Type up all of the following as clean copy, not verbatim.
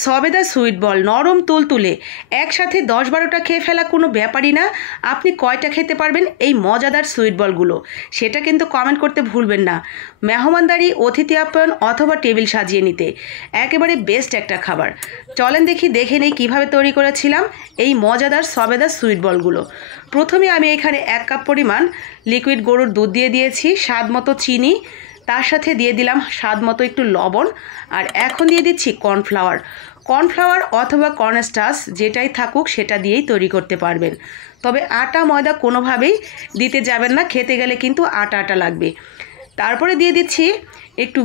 সবেদা সুইট বল নরম তুলতুলে, একসাথে 10-12টা খেয়ে ফেলা কোনো ব্যাপারই না। আপনি কয়টা খেতে পারবেন এই মজাদার সুইট বলগুলো সেটা কিন্তু কমেন্ট করতে ভুলবেন না। মেহমানদারি, অতিথি আপ্যায়ন অথবা টেবিল সাজিয়ে নিতে একেবারে বেস্ট একটা খাবার। চলেন দেখে নেই কীভাবে তৈরি করেছিলাম এই মজাদার সবেদা সুইট বলগুলো। প্রথমে আমি এখানে 1 কাপ পরিমাণ লিকুইড গরুর দুধ দিয়ে দিয়েছি, স্বাদ মতো চিনি, তার সাথে দিয়ে দিলাম স্বাদ মতো একটু লবণ, আর এখন দিয়ে দিচ্ছি কর্নফ্লাওয়ার অথবা কর্নস্টার্চ যেটাই থাকুক সেটা দিয়েই তৈরি করতে পারবেন। তবে আটা ময়দা কোনোভাবেই দিতে যাবেন না, খেতে গেলে কিন্তু আটা আটা লাগবে। তারপরে দিয়ে দিচ্ছি একটু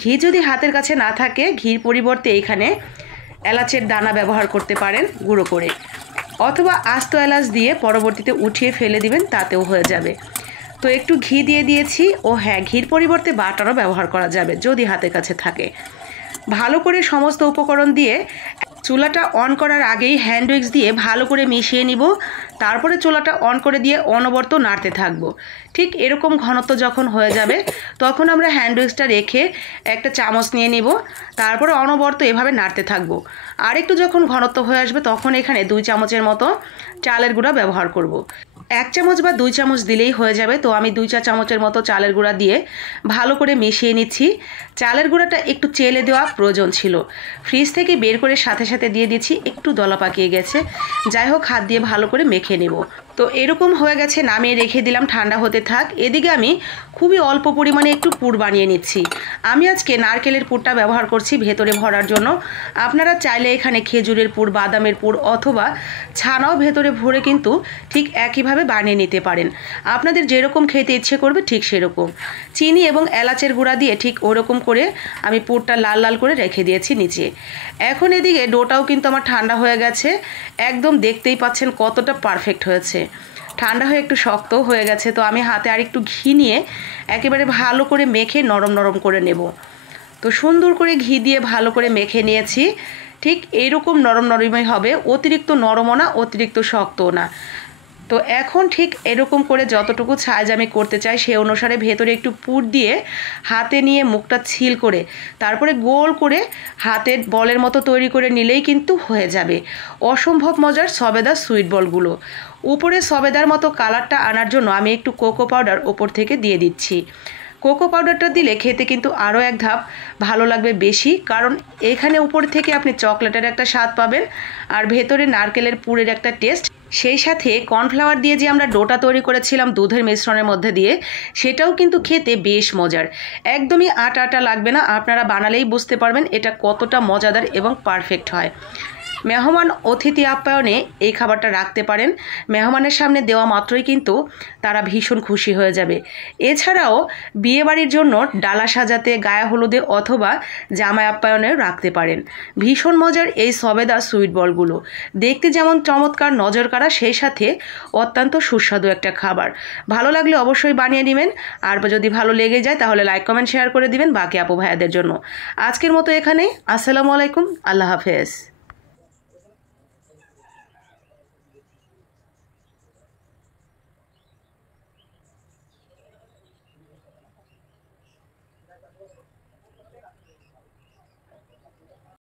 ঘি যদি হাতের কাছে না থাকে ঘির পরিবর্তে এখানে এলাচের দানা ব্যবহার করতে পারেন গুঁড়ো করে, অথবা আস্ত এলাচ দিয়ে পরবর্তীতে উঠিয়ে ফেলে দিবেন, তাতেও হয়ে যাবে। তো একটু ঘি দিয়ে দিয়েছি, ও হ্যাঁ, ঘির পরিবর্তে বাটারও ব্যবহার করা যাবে যদি হাতের কাছে থাকে। ভালো করে সমস্ত উপকরণ দিয়ে চুলাটা অন করার আগেই হ্যান্ড উইক্স দিয়ে ভালো করে মিশিয়ে নিব। তারপরে চুলাটা অন করে দিয়ে অনবরত নাড়তে থাকবো। ঠিক এরকম ঘনত্ব যখন হয়ে যাবে তখন আমরা হ্যান্ড উইক্সটা রেখে একটা চামচ নিয়ে নিব, তারপরে অনবরত এভাবে নাড়তে থাকবো। আর একটু যখন ঘনত্ব হয়ে আসবে তখন এখানে 2 চামচের মতো চালের গুঁড়া ব্যবহার করব। 1 চামচ বা 2 চামচ দিলেই হয়ে যাবে। তো আমি 2-4 চামচের মতো চালের গুঁড়া দিয়ে ভালো করে মিশিয়ে নিচ্ছি। চালের গুঁড়াটা একটু চেলে দেওয়া প্রয়োজন ছিল, ফ্রিজ থেকে বের করে সাথে সাথে দিয়ে দিচ্ছি, একটু দলা পাকিয়ে গেছে। যাই হোক, হাত দিয়ে ভালো করে মেখে নেব। তো এরকম হয়ে গেছে, নামিয়ে রেখে দিলাম ঠান্ডা হতে থাক। এদিকে আমি খুবই অল্প পরিমাণে একটু পুর বানিয়ে নিচ্ছি। আমি আজকে নারকেলের পুরটা ব্যবহার করছি ভেতরে ভরার জন্য। আপনারা চাইলে এখানে খেজুরের পুর, বাদামের পুর অথবা ছানাও ভেতরে ভরে কিন্তু ঠিক একইভাবে বানিয়ে নিতে পারেন। আপনাদের যেরকম খেতে ইচ্ছে করবে ঠিক সেরকম। চিনি এবং এলাচের গুঁড়া দিয়ে ঠিক ওরকম করে আমি পুরটা লাল লাল করে রেখে দিয়েছি নিচে। এখন এদিকে ডোটাও কিন্তু আমার ঠান্ডা হয়ে গেছে, একদম দেখতেই পাচ্ছেন কতটা পারফেক্ট হয়েছে। ঠান্ডা হয়ে একটু শক্ত হয়ে গেছে। তো আমি হাতে আর একটু ঘি নিয়ে একেবারে ভালো করে মেখে নরম নরম করে নেব। তো সুন্দর করে ঘি দিয়ে ভালো করে মেখে নিয়েছি। ঠিক এইরকম নরম নরমই হবে, অতিরিক্ত নরমও না, অতিরিক্ত শক্তও না। তো এখন ঠিক এরকম করে যতটুকু সাইজ আমি করতে চাই সেই অনুসারে ভেতরে একটু পুর দিয়ে হাতে নিয়ে মুখটা ছিল করে তারপরে গোল করে হাতের বলের মতো তৈরি করে নিলেই কিন্তু হয়ে যাবে অসম্ভব মজার সবেদা সুইট বলগুলো। উপরে সবেদার মতো কালারটা আনার জন্য আমি একটু কোকো পাউডার ওপর থেকে দিয়ে দিচ্ছি। কোকো পাউডারটা দিলে খেতে কিন্তু আরও এক ধাপ ভালো লাগবে বেশি, কারণ এখানে উপর থেকে আপনি চকলেটের একটা স্বাদ পাবেন আর ভেতরে নারকেলের পুরের একটা টেস্ট। সেই সাথে কর্নফ্লাওয়ার দিয়ে যে আমরা ডোটা তৈরি করেছিলাম দুধের মিশ্রণের মধ্যে দিয়ে, সেটাও কিন্তু খেতে বেশ মজার। একদমই আটা আটা লাগবে না, আপনারা বানালেই বুঝতে পারবেন এটা কতটা মজাদার এবং পারফেক্ট হয়। মেহমান অতিথি আপ্যায়নে এই খাবারটা রাখতে পারেন, মেহমানের সামনে দেওয়া মাত্রই কিন্তু তারা ভীষণ খুশি হয়ে যাবে। এছাড়াও বিয়েবাড়ির জন্য ডালা সাজাতে, গায়ে হলুদে অথবা জামাই আপ্যায়নেও রাখতে পারেন। ভীষণ মজার এই সবেদা সুইট বলগুলো দেখতে যেমন চমৎকার, নজর কাড়া, সেই সাথে অত্যন্ত সুস্বাদু একটা খাবার। ভালো লাগলে অবশ্যই বানিয়ে নেবেন, আর যদি ভালো লেগে যায় তাহলে লাইক কমেন্ট শেয়ার করে দিবেন বাকি আপু ভাইয়াদের জন্য। আজকের মতো এখানেই। আসসালামু আলাইকুম, আল্লাহ হাফেজ।